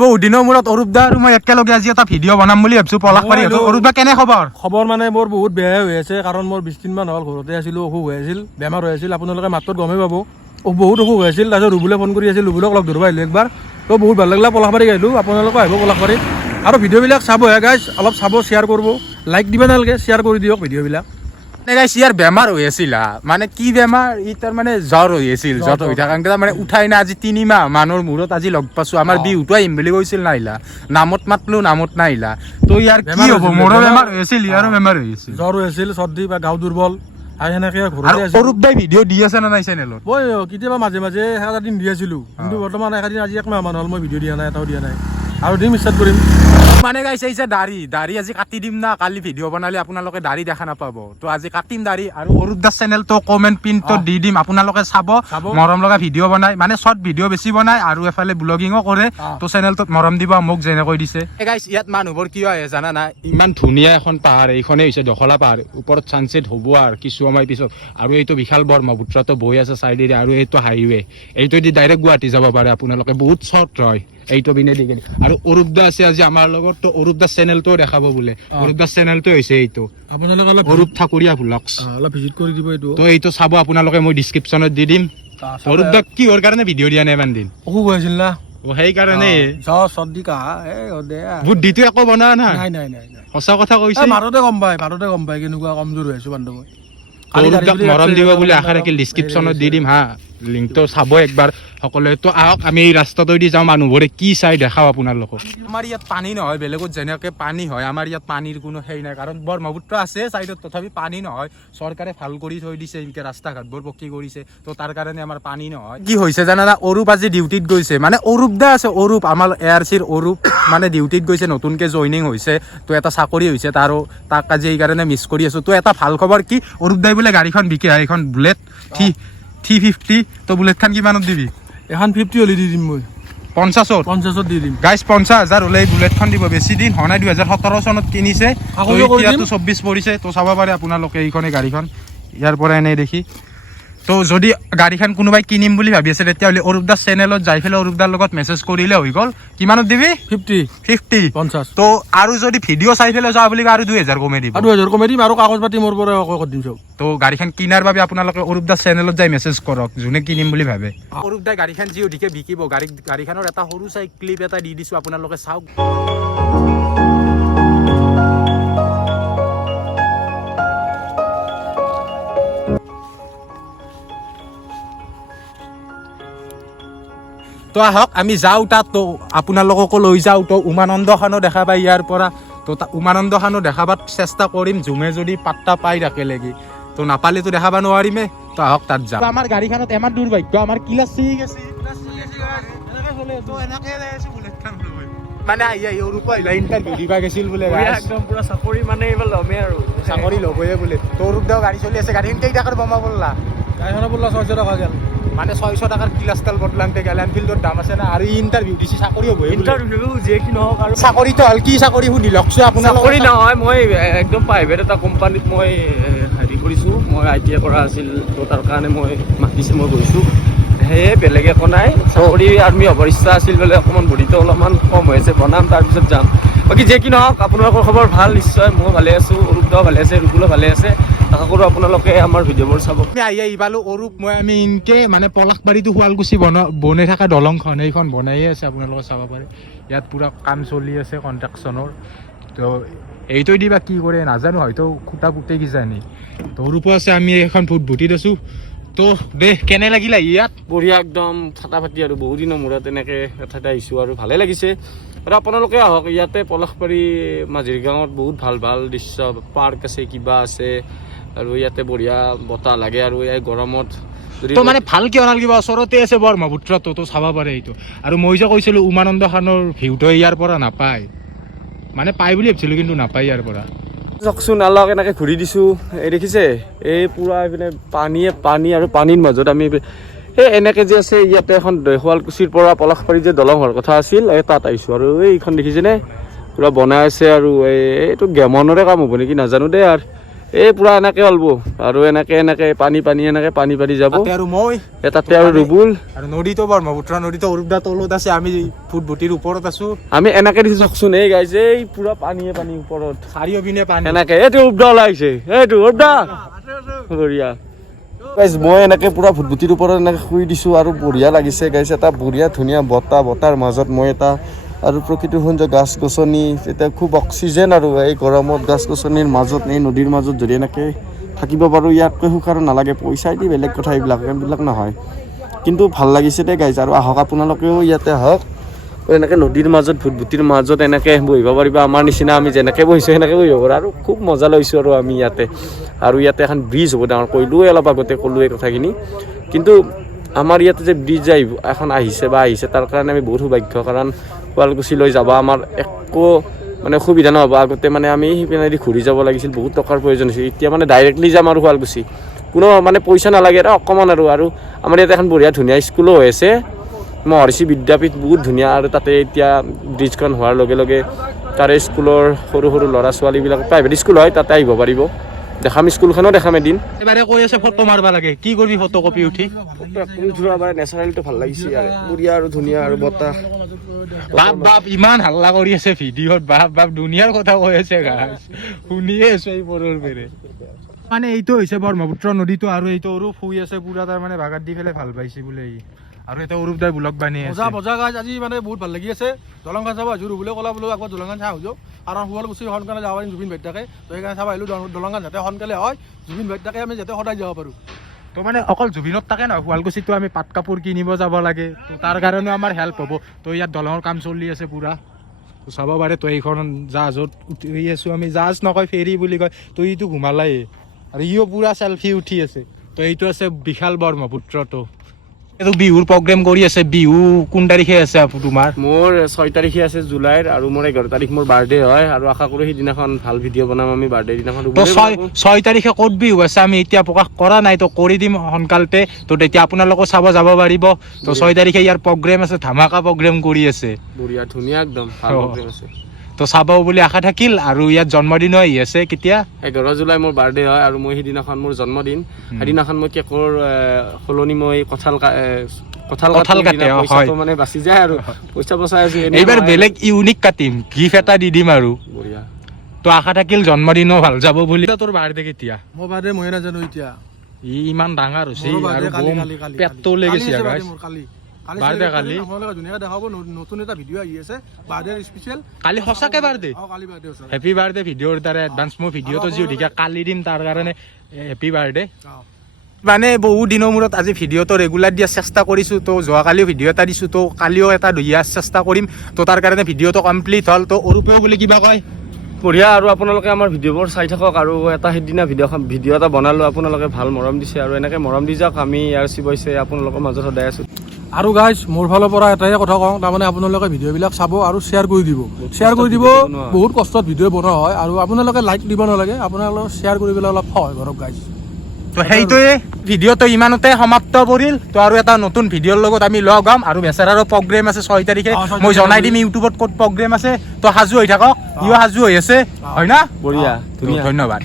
বহুত দিনৰ মূৰত অৰূপ দা আৰু মই একেলগে আজি এটা ভিডিঅ' বনাম বুলি ভাবিছো পলাশবাৰী। অৰূপ দা কেনে খবৰ? খবৰ মানে মোৰ বহুত বেয়া হৈ আছে, কাৰণ মোৰ 20 দিনমান হ'ল ঘৰতে আছিলোঁ, অসুখ হৈ আছিল, বেমাৰ হৈ আছিল। আপোনালোকে মাতটোত গমেই পাব, বহুত অসুখ হৈ আছিল। তাৰপিছত ৰুবুলে ফোন কৰি আছিল, ৰুবুলক লগ ধৰিব আহিলোঁ একবাৰ। তো বহুত ভাল লাগিলে, পলাশবাৰী আহিলোঁ। আপোনালোকে আহিব পলাশবাৰীত আৰু ভিডিঅ'বিলাক চাব গাইজ, অলপ চাব, শ্বেয়াৰ কৰিব, লাইক দিব নালাগে, শ্বেয়াৰ কৰি দিয়ক ভিডিঅ'বিলাক। ইয়াৰ বেমাৰ হৈ আছিল, মানে কি বেমাৰ, ই তাৰ মানে জ্বৰ হৈ আছিল। জ্বৰ হৈ থকা মানে উঠাই না আজি 3 মাহ মানুহৰ মূৰত আজি লগ পাইছো। আমাৰ বিহুতো আহিম বুলি কৈছিল, নাহিলা। নামত মাতলো, নামত নাহিলা। তো ইয়াৰ কি হ'ব? মোৰো বেমাৰ হৈ আছিল, ইয়াৰো বেমাৰ হৈ আছিল, জ্বৰ হৈ আছিল, চৰ্দি বা গাও দুৰ্বল। আৰু সেনেকে ঘৰতে আছিল। অৰূপ দাই ভিডিঅ' দি আছে না নাই চেনেলত? মই কেতিয়াবা মাজে মাজে এটা দিন দি আছিলোঁ, কিন্তু বৰ্তমান এদিন আজি 1 মাহ মান হ'ল মই ভিডিঅ' দিয়া নাই, এটাও দিয়া নাই। আৰু দিম, ষ্টাৰ্ট কৰিম। মানে গাইছে দাড়ি আজি কাটি দিম না, কালি ভিডিঅ' বনালে আপোনালোকে দাড়ি দেখা নাপাব। তো আজি কাটিম দাড়ি, আৰু অৰূপ দাৰ চেনেলটো কমেণ্ট পিনটো দি দিম, আপোনালোকে চাব। মৰম লগা ভিডিঅ' বনাই, মানে শৰ্ট ভিডিঅ' বেছি বনাই, আৰু এফালে ব্লগিঙো কৰে। তো চেনেলটোত মৰম দিব মোক যেনেকৈ দিছে। গাইছ ইয়াত মানুহবোৰ কিয় আহে জানা না? ইমান ধুনীয়া এখন পাহাৰ, এইখনেই হৈছে দখলা পাহাৰ। ওপৰত ছানছেট হ'ব আৰু কিছু সময় পিছত, আৰু এইটো বিশাল ব্ৰহ্মপুত্ৰটো বৈ আছে চাইডেদি, আৰু এইটো হাইৱে, এইটো দি ডাইৰেক্ট গুৱাহাটী যাব পাৰে আপোনালোকে, বহুত শ্বৰ্ট হয় এইটো পিনে দি কিনে। আৰু অৰূপ দা আছে আজি আমাৰ লগত, তো অৰূপ দাৰ চেনেলটোও দেখাব বোলে। অৰূপ দাৰ চেনেলটো হৈছে এইটো, আপোনালোকে অলপ অৰূপ ঠাকুৰীয়া ভ্লগছ। অলপ ভিজিট কৰি দিব এইটো। তো এইটো চাব আপোনালোকে, মই ডিছক্ৰিপশ্যনত দি দিম। অৰূপ দাক কিহৰ কাৰণে ভিডিঅ' দিয়া নাই ইমান দিন? অসুখ হৈ আছিল না, সেইকাৰণে জ্বৰ চৰ্দি কাহ। বুদ্ধিটো একো বনোৱা নাই, নাই। সঁচা কথা কৈছে। ভাৰতে গম পায় কেনেকুৱা কমজোৰ হৈ আছো বান্ধৱ। অৰূপ দাক মৰম দিব বুলি আশা ৰাখিল, ডিছক্ৰিপশ্যনত দি দিম হা, লিংকটো চাব একবাৰ সকলোৱে। তো আহক আমি এই ৰাস্তাটো দি যাওঁ, মানুহবোৰে কি চাই দেখাও আপোনালোকক। আমাৰ ইয়াত পানী নহয়, বেলেগত যেনেকৈ পানী হয়, আমাৰ ইয়াত পানীৰ কোনো সেই নাই, কাৰণ ব্ৰহ্মপুত্ৰ আছে চাইডত, তথাপি পানী নহয়। চৰকাৰে ভাল কৰি থৈ দিছে, এনেকে ৰাস্তা ঘাটবোৰ পকী কৰিছে, তো তাৰ কাৰণে আমাৰ পানী নহয়। কি হৈছে জানা? অৰূপ আজি ডিউটিত গৈছে, মানে অৰূপ দা আছে, অৰূপ আমাৰ ARCৰ অৰূপ, মানে ডিউটিত গৈছে, নতুনকৈ জইনিং হৈছে। তো এটা চাকৰি হৈছে তাৰো, তাক আজি এইকাৰণে মিছ কৰি আছো। তো এটা ভাল খবৰ কি, অৰূপ দাই বোলে গাড়ীখন বিকে, এইখন বুলেট 350। তো বুলেটখন কিমানত দিবি? এখন 50 হ'লে দি দিম মই। 50 দি দিম গাইজ। 50,000 হ'লে এই বুলেটখন দিব। বেছি দিন হোৱা নাই, 2017 চনত কিনিছে, এতিয়াতো 24 পৰিছে। তো চাব পাৰে আপোনালোকে এইখনে গাড়ীখন ইয়াৰ পৰা এনেই দেখি। তো যদি গাড়ীখন কোনোবাই কিনিম বুলি ভাবি আছে, তেতিয়াহ'লে অৰূপ দাৰ চেনেলত যাই পেলাই অৰূপ দাৰ লগত মেছেজ কৰিলে হৈ গ'ল। কিমানত দিবি? 50। তো আৰু যদি ভিডিঅ' চাই পেলাই যোৱা বুলি আৰু 2,000 কমাই দিব। 2,000 কমাই দিম, আৰু কাগজ পাতি মোৰ পৰা কৰি দিম চব। তো গাড়ীখন কিনাৰ বাবে আপোনালোকে অৰূপ দাৰ চেনেলত যাই মেছেজ কৰক, যোনে কিনিম বুলি ভাবে। অৰূপ দাই গাড়ীখন যি অধিকে বিকিব, গাড়ীখনৰ এটা সৰু চাই ক্লিপ এটা দি দিছো, আপোনালোকে চাওক। তো আহক আমি যাওঁ তাত, তো আপোনালোককো লৈ যাওঁ। তো উমানন্দ খানো দেখা পাই ইয়াৰ পৰা, তো উমানন্দ খানো দেখাবাত চেষ্টা কৰিম, জুমে যদি পাত্তা পাই থাকে লাগি। তো নাপালেতো দেখাব নোৱাৰিমে। তো আহক তাত যাওঁ। আমাৰ গাড়ীখনত এমাৰ দুৰ্ভাগ্য, আমাৰ কিলাচ ছিগি গৈছে, মানে অৰূপ ইণ্টাৰভিউ দিবা গৈছিল বোলে, একদম পুৰা চাকৰি মানে এইবাৰ ল'মেই আৰু চাকৰি ল'বয়ে বোলে। তো অৰূপ দাও গাড়ী চলি আছে, গাড়ীখন কেইটাকাৰ বমা বললা? গাড়ীখনৰ বললা 600 টকা গেল, মানে 600 টাকাৰ কিলাচ তেল বদলাংতে গেল। এনফিল্ডৰ দাম আছে না, আৰু ইণ্টাৰভিউ দিছি, চাকৰি হ'ব। ইণ্টাৰভিউ যে কি নহওক, আৰু চাকৰিটো হ'ল কি চাকৰি সুধি লওকচোন আপোনাৰ। চাকৰি নহয়, মই একদম প্ৰাইভেট এটা কোম্পানীত মই হেৰি কৰিছোঁ। মই ITI কৰা আছিল, তো তাৰ কাৰণে মই মাতিছে, মই গৈছোঁ। সেয়ে বেলেগ একো নাই। চাকৰি আৰ্মি হ'বৰ ইচ্ছা আছিল বোলে, অকণমান বডিটো অলপমান কম হৈ আছে, বনাম তাৰপিছত যাম। বাকী যে কি নহওক, আপোনালোকৰ খবৰ ভাল নিশ্চয়। মই ভালে আছোঁ, অৰূপ দাও ভালে আছে, ৰুবুলো ভালে আছে। আশা কৰোঁ আপোনালোকে আমাৰ ভিডিঅ'বোৰ চাব। ইবালো অৰূপ আমি ইনকে মানে পলাশবাৰীটো শুৱালকুছি বনাই থকা দলংখন, এইখন বনাইয়ে আছে, আপোনালোকে চাব পাৰে। ইয়াত পুৰা কাম চলি আছে কনষ্ট্ৰাকশ্যনৰ। তো এইটো দিবা কি কৰে নাজানো, হয়তো খুটা পুতে কিজানি। তো অৰূপো আছে, আমি এখন ভূতভূতিত আছোঁ। তো দে, কেনে লাগিলে ইয়াত? বঢ়িয়া, একদম ফাটাফাটি, আৰু বহুত দিনৰ মূৰত এনেকৈ এঠাইতে আহিছোঁ, আৰু ভালে লাগিছে। আৰু আপোনালোকে আহক, ইয়াতে পলাশবাৰী মাজিৰ গাঁৱত বহুত ভাল ভাল দৃশ্য, পাৰ্ক আছে, কিবা আছে, আৰু ইয়াতে বঢ়িয়া বতাহ লাগে। আৰু এই গৰমত তো মানে ভাল কিয় নালাগিব, ওচৰতে আছে ব্ৰহ্মপুত্ৰটো, তো চাব পাৰে এইটো। আৰু মই যে কৈছিলোঁ উমানন্দ খানৰ ভিউটো ইয়াৰ পৰা নাপায়, মানে পাই বুলি ভাবিছিলোঁ, কিন্তু নাপায় ইয়াৰ পৰা। চাওকচোন, আলক এনেকৈ ঘূৰি দিছোঁ, এই দেখিছে, এই পূৰা এইপিনে পানী, আৰু পানীৰ মাজত আমি এই এনেকৈ যে আছে, ইয়াতে এখন শুৱালকুছিৰ পৰা পলাশবাৰী যে দলং হোৱাৰ কথা আছিল, এই তাত আহিছোঁ। আৰু এইখন দেখিছেনে, পূৰা বনাই আছে, আৰু এইটো গেমনৰে কাম হ'ব নেকি নাজানো দেই। আৰু এই পুৰা এনেকে অলব আৰু এনেকে এনেকে পানী পানী যাব আৰু মই তাতে আৰু ৰুবুল আৰু নদীতো ব্ৰহ্মপুত্ৰ নদীতো অৰূপদা তলত আছে আমি ফুটবুটিৰ ওপৰত আছো আমি এনেকে দিছো চাওকচোন এই গাইছে এই পুৰা পানী ওপৰত চাৰিওপিনে পানী এনেকে এইটো উবদা ওলাইছে এইটো উবদা বঢ়িয়া গাইছ মই এনেকে পুৰা ফুটবুটিৰ ওপৰত এনেকে শুই দিছো আৰু বঢ়িয়া লাগিছে গাইছ এটা বঢ়িয়া ধুনীয়া বতাৰ মাজত মই এটা আৰু প্ৰকৃতিৰ সৌন্দৰ্য গাছ গছনি এতিয়া খুব অক্সিজেন আৰু এই গৰমত গাছ গছনিৰ মাজত এই নদীৰ মাজত যদি এনেকে থাকিব পাৰোঁ ইয়াতকৈ সুখ আৰু নালাগে পইচাই দি বেলেগ কথা এইবিলাক নহয় কিন্তু ভাল লাগিছে দেই গাইছ আৰু আহক আপোনালোকেও ইয়াতে আহক এনেকে নদীৰ মাজত ভুটভুটিৰ মাজত এনেকে বহিব পাৰিব আমাৰ নিচিনা আমি যেনেকে বহিছোঁ সেনেকে বহিব পাৰোঁ আৰু খুব মজা লৈছোঁ আৰু আমি ইয়াতে আৰু ইয়াতে এখন ব্ৰিজ হ'ব ডাঙৰ কৈলোৱে অলপ আগতে ক'লোঁ এই কথাখিনি কিন্তু আমাৰ ইয়াতে যে ব্ৰিজ এখন আহিছে তাৰ কাৰণে আমি বহুত সৌভাগ্য কাৰণ শুৱালকুছিলৈ যাব আমাৰ একো মানে সুবিধা নহ'ব আগতে মানে আমি সিপিনেদি ঘূৰি যাব লাগিছিল বহুত টকাৰ প্ৰয়োজন হৈছিল এতিয়া মানে ডাইৰেক্টলি যাম আৰু শুৱালকুছি কোনো মানে পইচা নালাগে আৰু অকণমান আৰু আমাৰ ইয়াতে এখন বঢ়িয়া ধুনীয়া স্কুলো হৈ আছে মহৰ্ষি বিদ্যাপীঠ বহুত ধুনীয়া আৰু তাতে এতিয়া ব্ৰিজখন হোৱাৰ লগে লগে তাৰে স্কুলৰ সৰু ল'ৰা ছোৱালীবিলাক প্ৰাইভেট স্কুল হয় তাতে আহিব পাৰিব দেখাম স্কুলখনো দেখাম এদিন এবাৰে কৈ আছে ফটো মাৰিব লাগে কি কৰিবি ফটো কপি উঠি নেচাৰেলটো ভাল লাগিছে বঢ়িয়া আৰু ধুনীয়া আৰু বতাহ বাপ ইমান হাল্লা কৰি আছে ভিডিঅ'ত বাপ দুনিয়াৰ কথা কৈ আছে গাইছ শুনিয়ে আছো এই পৰৰ পেৰে মানে এইটো হৈছে ব্ৰহ্মপুত্ৰ নদীটো আৰু এইটো অৰূপ শুই আছে পুৰা তাৰ মানে বাগাত দি পেলাই ভাল পাইছে বোলে আৰু এটা অৰূপ দাই ব্লগ বানি আছে মজা গাইজ আজি মানে বহুত ভাল লাগি আছে দলংখন চাব আহিছোঁ ৰুবলৈ ক'লা বোলো আকৌ দলংখন চাই আহোঁ কাৰণ শুৱালকুছি সোনকালে যাব পাৰিম জুবিন ভাইটাকে তো সেইকাৰণে চাব আহিলোঁ দলংখন যাতে সোনকালে হয় জুবিন ভাইটাকে আমি যাতে সদায় যাব পাৰোঁ তো মানে অকল জুবিনত তাকে নহয় শুৱালকুছিতো আমি পাট কাপোৰ কিনিব যাব লাগে তো তাৰ কাৰণেও আমাৰ হেল্প হ'ব তো ইয়াত দলঙৰ কাম চলি আছে পুৰা চাব পাৰে তো এইখন জাহাজত উঠি আছোঁ আমি জাহাজ নকয় ফেৰী বুলি কয় তো ইটো ঘুমালাই আৰু ইও পুৰা চেল্ফি উঠি আছে তো এইটো আছে বিশাল ব্ৰহ্মপুত্ৰটো এইটো বিহুৰ প্ৰগ্ৰেম কৰি আছে বিহু কোন তাৰিখে আছে তোমাৰ মোৰ 6 তাৰিখে আছে জুলাইৰ আৰু মোৰ 11 তাৰিখ মোৰ বাৰ্থডে হয় আৰু আশা কৰোঁ সিদিনাখন ভাল ভিডিঅ' বনাম আমি বাৰ্থডে দিনাখন তো 6 তাৰিখে ক'ত বিহু আছে আমি এতিয়া প্ৰকাশ কৰা নাই তো কৰি দিম সোনকালতে তো তেতিয়া আপোনালোকো চাব যাব পাৰিব তো 6 তাৰিখে ইয়াৰ প্ৰগ্ৰেম আছে ধামাকা প্ৰগ্ৰেম কৰি আছে বঢ়িয়া ধুনীয়া একদম ভাল প্ৰগ্ৰেম আছে তো চাব বুলি আশা থাকিল আৰু ইয়াত জন্মদিনো আহি আছে কেতিয়া 11 জুলাই মোৰ বাৰ্থডে হয় আৰু মই সিদিনাখন মোৰ জন্মদিন সেইদিনাখন মই কেকৰ সলনি মই কঁঠাল কাটে মানে বাচি যায় আৰু পইচা বচাই আছো এইবাৰ বেলেগ ইউনিক কাটিম গিফ্ট এটা দি দিম আৰু বঢ়িয়া তো আশা থাকিল জন্মদিনো ভাল যাব বুলি তোৰ বাৰ্থডে কেতিয়া মোৰ বাৰ্থডে মই নাজানো এতিয়া ইমান ডাঙৰ হৈছে আৰু পেটটো লাগিছে বাৰ্থডে কালি আপোনালোকে ধুনীয়াকৈ দেখাব নতুন এটা ভিডিঅ' আহি আছে বাৰ্থডে স্পেচিয়েল কালি সঁচাকে বাৰ্থডে কালি বাৰ্থডে আছে হেপী বাৰ্থডে ভিডিঅ'ৰ দ্বাৰা এডভান্স মই ভিডিঅ'টো যি উঠিকে কালি দিম তাৰ কাৰণে হেপী বাৰ্থডে মানে বহু দিনৰ মূৰত আজি ভিডিঅ'টো ৰেগুলাৰ দিয়াৰ চেষ্টা কৰিছোঁ তো যোৱাকালিও ভিডিঅ' এটা দিছোঁ তো কালিও এটা দিয়াৰ চেষ্টা কৰিম তো তাৰ কাৰণে ভিডিঅ'টো কমপ্লিট হ'ল তো অৰূপেও বুলি কিবা কয় বঢ়িয়া আৰু আপোনালোকে আমাৰ ভিডিঅ'বোৰ চাই থাকক আৰু এটা সেইদিনা ভিডিঅ' এটা বনালোঁ আপোনালোকে ভাল মৰম দিছে আৰু এনেকৈ মৰম দি যাওক আমি ইয়াৰ চিবইছে আপোনালোকৰ মাজত সদায় আছোঁ আৰু গাইজ মোৰ ফালৰ পৰা এটাই কথা কওঁ তাৰমানে আপোনালোকে ভিডিঅ'বিলাক চাব আৰু শ্বেয়াৰ কৰি দিব বহুত কষ্টত ভিডিঅ' বনোৱা হয় আৰু আপোনালোকে লাইক দিব নালাগে আপোনালোকে শ্বেয়াৰ কৰি পেলাই অলপ সহায় কৰক গাইজ তো সেইটোৱে ভিডিঅ'টো ইমানতে সমাপ্ত কৰিল তো আৰু এটা নতুন ভিডিঅ'ৰ লগত আমি লগ হ'ম আৰু বেচেৰাৰো প্ৰগ্ৰেম আছে 6 তাৰিখে মই জনাই দিম ইউটিউবত ক'ত প্ৰগ্ৰেম আছে তো সাজু হৈ থাকক ইও সাজু হৈ আছে হয় না বঢ়িয়া ধন্যবাদ।